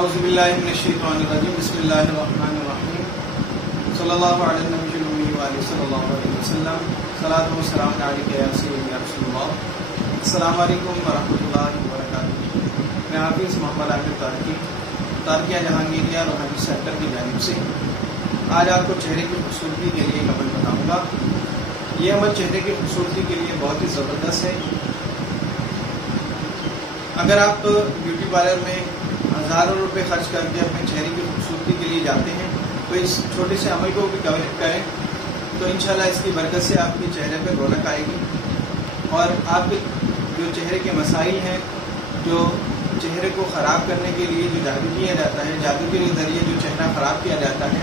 अऊज़ुबिल्लाहि मिनश्शैतानिर्रजीम बिस्मिल्लाहिर्रहमानिर्रहीम सल्लल्लाहु अलैहि सल्लल्लाहु अलैहि वसल्लम सलातु व सलाम अलैका या सय्यदी या रसूलल्लाह। अस्सलामु अलैकुम व रहमतुल्लाहि व बरकातुहू। मैं हाफिज़ मोहम्मद आकिब तारकिया जहांगीरिया रूहानी सेंटर की जानिब से आज आपको चेहरे की खूबसूरती के लिए एक अमल बताऊँगा। ये अमल चेहरे की खूबसूरती के लिए बहुत ही ज़बरदस्त है। अगर आप ब्यूटी पार्लर में हज़ारों रुपए खर्च करके अपने चेहरे की खूबसूरती के लिए जाते हैं तो इस छोटे से अमल को भी करें तो इंशाल्लाह इसकी बरकत से आपके चेहरे पर रौनक आएगी और आपके जो चेहरे के मसाइल हैं, जो चेहरे को ख़राब करने के लिए जो जादू किया जाता है, जादू के ज़रिए जो चेहरा ख़राब किया जाता है,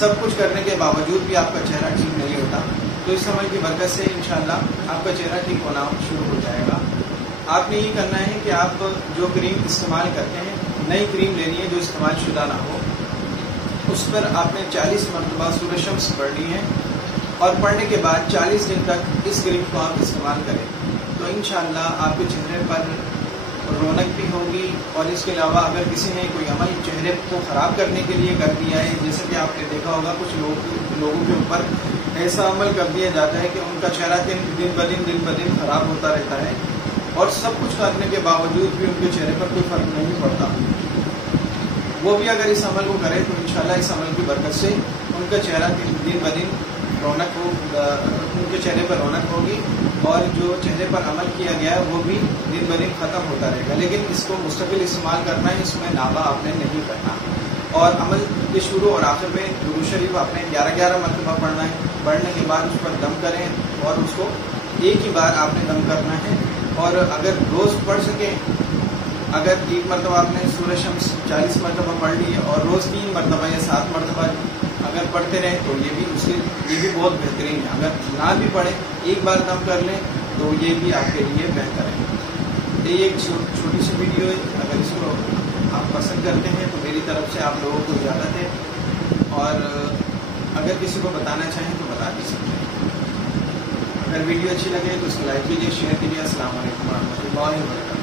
सब कुछ करने के बावजूद भी आपका चेहरा ठीक नहीं होता, तो इस अमल की बरकत से इंशाल्लाह आपका चेहरा ठीक होना शुरू हो जाएगा। आपने ये करना है कि आप जो क्रीम इस्तेमाल करते हैं, नई क्रीम लेनी है जो इस्तेमाल शुदा ना हो। उस पर आपने 40 मरतबा सूरज शम्स पढ़नी है और पढ़ने के बाद 40 दिन तक इस क्रीम को आप इस्तेमाल करें तो इंशाअल्लाह आपके चेहरे पर रौनक भी होगी। और इसके अलावा अगर किसी ने कोई अमल चेहरे को ख़राब करने के लिए कर दिया है, जैसे कि आपने देखा होगा कुछ लोगों के ऊपर ऐसा अमल कर दिया जाता है कि उनका चेहरा दिन ब दिन ख़राब होता रहता है और सब कुछ करने के बावजूद भी उनके चेहरे पर कोई फर्क नहीं पड़ता। वो भी अगर इस अमल को करें तो इंशाल्लाह इस अमल की बरकत से उनका चेहरा दिन ब दिन उनके चेहरे पर रौनक होगी और जो चेहरे पर अमल किया गया है वो भी दिन ब दिन ख़त्म होता रहेगा। लेकिन इसको मुस्तकिल इस्तेमाल करना है, इसमें नाबा आपने नहीं करना। और अमल के शुरू और आखिर में दुरूद शरीफ आपने 11 मरतबा पढ़ना है। पढ़ने के बाद उस पर दम करें और उसको एक ही बार आपने दम करना है। और अगर रोज़ पढ़ सकें, अगर एक मरतबा आपने सूरज शम्स 40 मरतबा पढ़ ली और रोज़ 3 मरतबा या 7 मरतबा अगर पढ़ते रहें तो ये भी बहुत बेहतरीन है। अगर ना भी पढ़ें, एक बार दम कर लें तो ये भी आपके लिए बेहतर है। ये एक छोटी सी वीडियो है, अगर इसको आप पसंद करते हैं तो मेरी तरफ से आप लोगों को इजाज़त है और अगर किसी को बताना चाहें तो बता भी सकते हैं। अगर वीडियो अच्छी लगे तो इसको लाइक कीजिए, शेयर कीजिए। अस्सलाम वालेकुम व रहमतुल्लाहि व बरकातुहू।